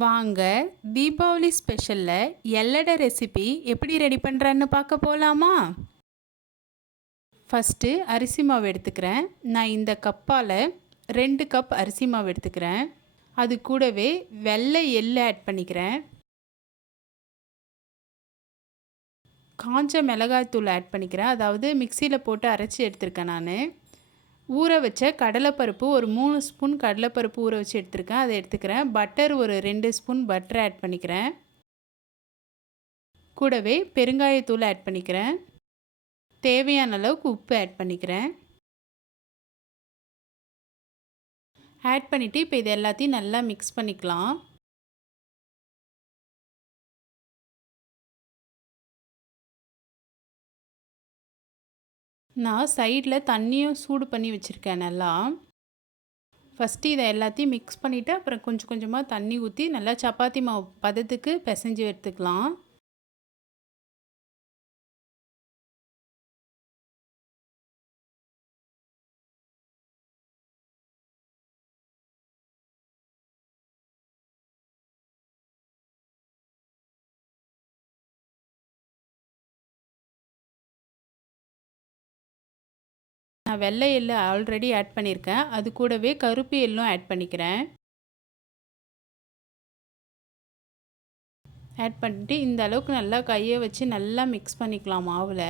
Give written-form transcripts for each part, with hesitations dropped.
வாங்க தீபாவளி ஸ்பெஷலில் எல்லடை ரெசிபி எப்படி ரெடி பண்ணுறேன்னு பார்க்க போகலாமா? ஃபஸ்ட்டு அரிசி மாவு எடுத்துக்கிறேன். நான் இந்த கப்பால் 2 கப் அரிசி மாவு எடுத்துக்கிறேன். அது கூடவே வெள்ளை எள்ளு ஆட் பண்ணிக்கிறேன். காஞ்ச மிளகாய்த்தூள் ஆட் பண்ணிக்கிறேன். அதாவது மிக்சியில் போட்டு அரைச்சி எடுத்திருக்கேன் நான். ஊற வச்ச கடலைப்பருப்பு ஒரு 3 ஸ்பூன் கடலைப்பருப்பு ஊற வச்சு எடுத்துருக்கேன், அதை எடுத்துக்கிறேன். பட்டர் ஒரு 2 ஸ்பூன் பட்டர் ஆட் பண்ணிக்கிறேன். கூடவே பெருங்காயத்தூள் ஆட் பண்ணிக்கிறேன். தேவையான அளவுக்கு உப்பு ஆட் பண்ணிக்கிறேன். ஆட் பண்ணிவிட்டு இப்போ இது எல்லாத்தையும் நல்லா மிக்ஸ் பண்ணிக்கலாம். நான் சைடில் தண்ணியும் சூடு பண்ணி வச்சுருக்கேன் நல்லா. ஃபஸ்ட்டு இதை எல்லாத்தையும் மிக்ஸ் பண்ணிவிட்டு அப்புறம் கொஞ்சம் கொஞ்சமாக தண்ணி ஊற்றி நல்லா சப்பாத்தி மாவு பதத்துக்கு பிசைஞ்சு எடுத்துக்கலாம். நான் வெள்ளை எள்ளு ஆல்ரெடி ஆட் பண்ணியிருக்கேன். அது கூடவே கருப்பு எள்ளும் ஆட் பண்ணிக்கிறேன். ஆட் பண்ணிட்டு இந்த அளவுக்கு நல்லா கையை வச்சு நல்லா மிக்ஸ் பண்ணிக்கலாம் மாவில்.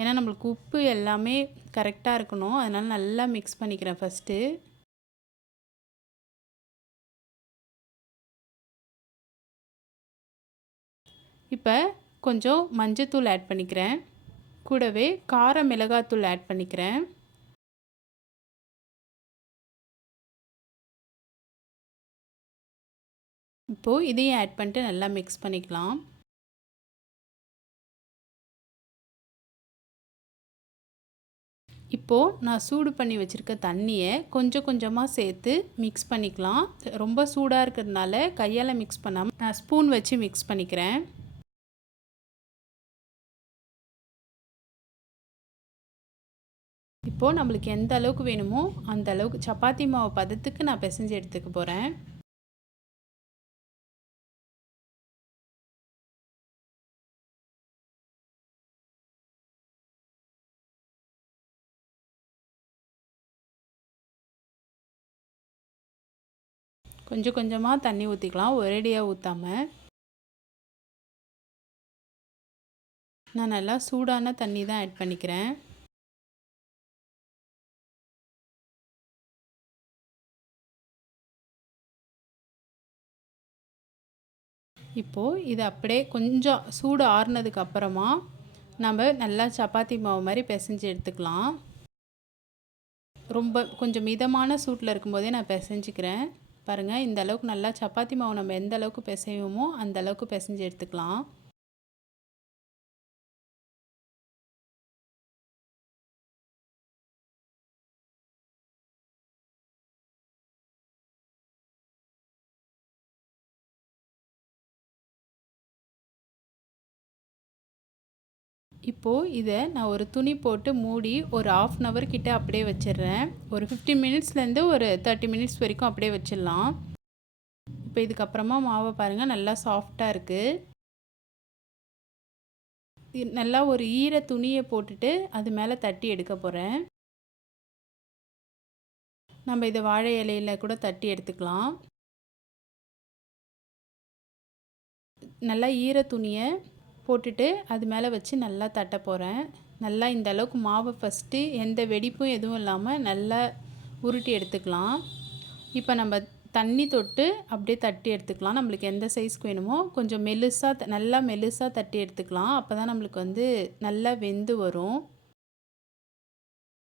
ஏன்னா நம்மளுக்கு உப்பு எல்லாமே கரெக்டாக இருக்கணும், அதனால் நல்லா மிக்ஸ் பண்ணிக்கிறேன் ஃபஸ்ட்டு. இப்போ கொஞ்சம் மஞ்சத்தூள் ஆட் பண்ணிக்கிறேன். கூடவே கார மிளகாத்தூள் ஆட் பண்ணிக்கிறேன். இப்போது இதையும் ஆட் பண்ணிட்டு நல்லா மிக்ஸ் பண்ணிக்கலாம். இப்போது நான் சூடு பண்ணி வச்சுருக்க தண்ணியை கொஞ்சம் கொஞ்சமாக சேர்த்து மிக்ஸ் பண்ணிக்கலாம். ரொம்ப சூடாக இருக்கிறதுனால கையால் மிக்ஸ் பண்ணாமல் நான் ஸ்பூன் வச்சு மிக்ஸ் பண்ணிக்கிறேன். இப்போது நம்மளுக்கு எந்த அளவுக்கு வேணுமோ அந்த அளவுக்கு சப்பாத்தி மாவு பதத்துக்கு நான் பிசைஞ்சு எடுத்துக்க போகிறேன். கொஞ்சம் கொஞ்சமாக தண்ணி ஊற்றிக்கலாம், ஒரேடியாக ஊற்றாமல். நான் நல்லா சூடான தண்ணி தான் ஆட் பண்ணிக்கிறேன். இப்போது இது அப்படியே கொஞ்சம் சூடு ஆறுனதுக்கு அப்புறமா நம்ம நல்லா சப்பாத்தி மாவு மாதிரி பிசைஞ்சு எடுத்துக்கலாம். ரொம்ப கொஞ்சம் மிதமான சூட்டில் இருக்கும்போதே நான் பிசைஞ்சிக்கிறேன். பாருங்கள், இந்த அளவுக்கு நல்லா சப்பாத்தி மாவு நம்ம எந்த அளவுக்கு பிசைவோமோ அந்த அளவுக்கு பிசைஞ்சு எடுத்துக்கலாம். இப்போது இதை நான் ஒரு துணி போட்டு மூடி ஒரு 1/2 hour கிட்ட அப்படியே வச்சிடுறேன். ஒரு 15 மினிட்ஸ்லேருந்து ஒரு 30 மினிட்ஸ் வரைக்கும் அப்படியே வச்சிடலாம். இப்போ இதுக்கப்புறமா மாவை பாருங்கள், நல்லா சாஃப்டாக இருக்குது. நல்லா ஒரு ஈர துணியை போட்டுட்டு அது மேலே தட்டி எடுக்க போகிறேன். நம்ம இதை வாழை இலையில் கூட தட்டி எடுத்துக்கலாம். நல்லா ஈர துணியை போட்டுட்டு அது மேலே வச்சு நல்லா தட்ட போகிறேன். நல்லா இந்த அளவுக்கு மாவை ஃபஸ்ட்டு எந்த வெடிப்பும் எதுவும் இல்லாமல் நல்லா உருட்டி எடுத்துக்கலாம். இப்போ நம்ம தண்ணி தொட்டு அப்படியே தட்டி எடுத்துக்கலாம். நம்மளுக்கு எந்த சைஸ்க்கு வேணுமோ கொஞ்சம் மெல்லிசாக நல்லா மெல்லிசாக தட்டி எடுத்துக்கலாம். அப்போ தான் நம்மளுக்கு வந்து நல்லா வெந்து வரும்.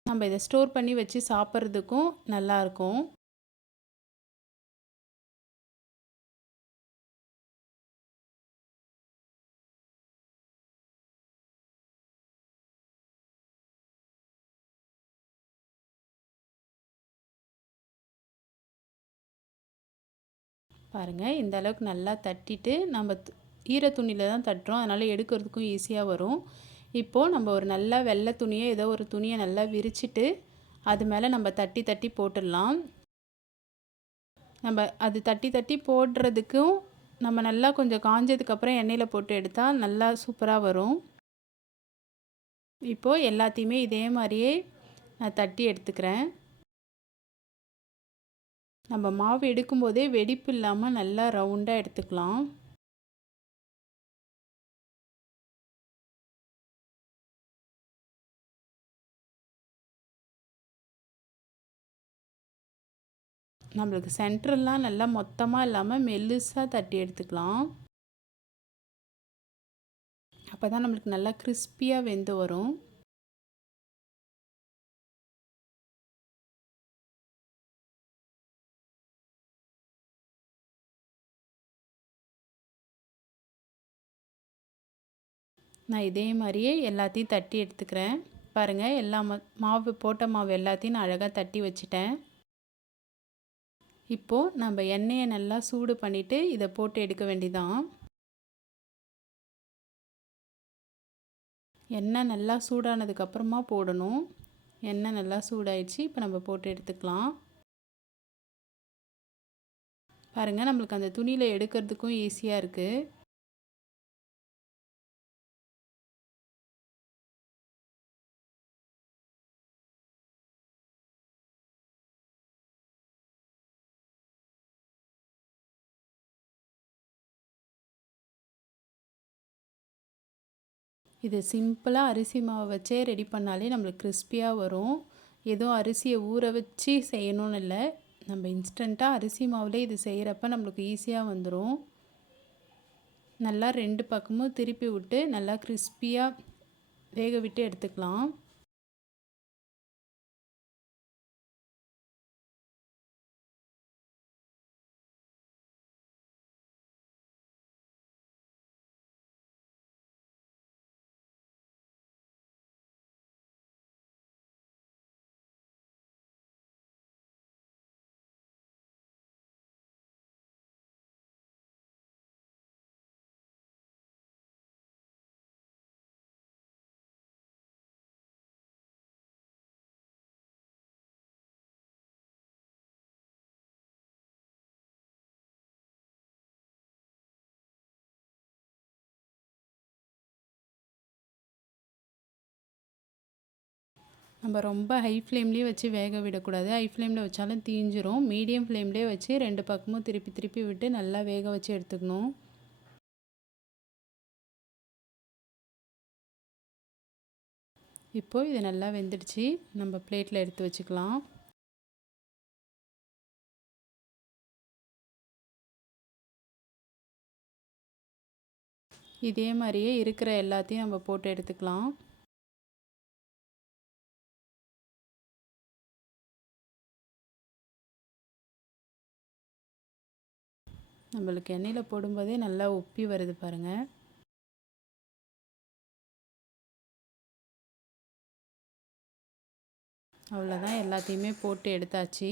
நம்ம இதை ஸ்டோர் பண்ணி வச்சு சாப்பிட்றதுக்கும் நல்லாயிருக்கும். பாருங்கள், இந்த அளவுக்கு நல்லா தட்டிட்டு நம்ம ஈர துணியில் தான் தட்டுறோம், அதனால் எடுக்கிறதுக்கும் ஈஸியாக வரும். இப்போது நம்ம ஒரு நல்ல வெள்ளை துணியை ஏதோ ஒரு துணியை நல்லா விரிச்சிட்டு அது மேலே நம்ம தட்டி தட்டி போட்டுடலாம். நம்ம அது தட்டி தட்டி போடுறதுக்கும் நம்ம நல்லா கொஞ்சம் காஞ்சதுக்கப்புறம் எண்ணெயில் போட்டு எடுத்தால் நல்லா சூப்பராக வரும். இப்போது எல்லாத்தையுமே இதே மாதிரியே நான் தட்டி எடுத்துக்கிறேன். நம்ம மாவு எடுக்கும்போதே வெடிப்பு இல்லாமல் நல்லா ரவுண்டாக எடுத்துக்கலாம். நம்மளுக்கு சென்டர்லாம் நல்லா மொத்தமாக இல்லாமல் மெல்லுசாக தட்டி எடுத்துக்கலாம். அப்போ தான் நம்மளுக்கு நல்லா கிறிஸ்பியாக வெந்து வரும். நான் இதே மாதிரியே எல்லாத்தையும் தட்டி எடுத்துக்கிறேன். பாருங்கள், எல்லா மாவு போட்ட மாவு எல்லாத்தையும் நான் அழகாக தட்டி வச்சுட்டேன். இப்போது நம்ம எண்ணெயை நல்லா சூடு பண்ணிவிட்டு இதை போட்டு எடுக்க வேண்டியதான். எண்ணெய் நல்லா சூடானதுக்கப்புறமா போடணும். எண்ணெய் நல்லா சூடாயிடுச்சு. இப்போ நம்ம போட்டு எடுத்துக்கலாம். பாருங்கள், நம்மளுக்கு அந்த துணியில் எடுக்கிறதுக்கும் ஈஸியாக இருக்குது. இது சிம்பிளாக அரிசி மாவை வச்சே ரெடி பண்ணாலே நம்மளுக்கு கிறிஸ்பியாக வரும். எதுவும் அரிசியை ஊற வச்சு செய்யணும்னு இல்லை, நம்ம இன்ஸ்டண்ட்டாக அரிசி மாவுலே இது செய்கிறப்ப நம்மளுக்கு ஈஸியாக வந்துடும். நல்லா 2 பக்கமும் திருப்பி விட்டு நல்லா கிறிஸ்பியாக வேக விட்டு எடுத்துக்கலாம். நம்ம ரொம்ப ஹை ஃப்ளேம்லேயே வச்சு வேக விடக்கூடாது. ஹை ஃப்ளேமில் வச்சாலும் தீஞ்சிரும். மீடியம் ஃப்ளேம்லேயே வச்சு 2 பக்கமும் திருப்பி திருப்பி விட்டு நல்லா வேக வச்சு எடுத்துக்கணும். இப்போது இது நல்லா வெந்துடுச்சு. நம்ம பிளேட்டில் எடுத்து வச்சுக்கலாம். இதே மாதிரியே இருக்கிற எல்லாத்தையும் நம்ம போட்டு எடுத்துக்கலாம். நம்மளுக்கு எண்ணெயில் போடும்போதே நல்லா உப்பி வருது பாருங்கள். அவ்வளோதான், எல்லாத்தையுமே போட்டு எடுத்தாச்சு.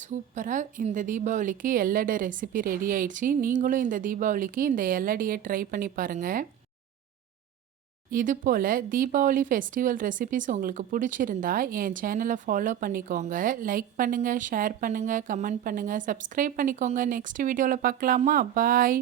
சூப்பராக இந்த தீபாவளிக்கு எள்ளடை ரெசிபி ரெடி ஆயிடுச்சு. நீங்களும் இந்த தீபாவளிக்கு இந்த எள்ளடையை ட்ரை பண்ணி பாருங்கள். இது போல் தீபாவளி ஃபெஸ்டிவல் ரெசிபிஸ் உங்களுக்கு பிடிச்சிருந்தா என் சேனலை ஃபாலோ பண்ணிக்கோங்க. லைக் பண்ணுங்கள், ஷேர் பண்ணுங்கள், கமெண்ட் பண்ணுங்கள், சப்ஸ்கிரைப் பண்ணிக்கோங்க. நெக்ஸ்ட் வீடியோவில் பார்க்கலாமா? பாய்.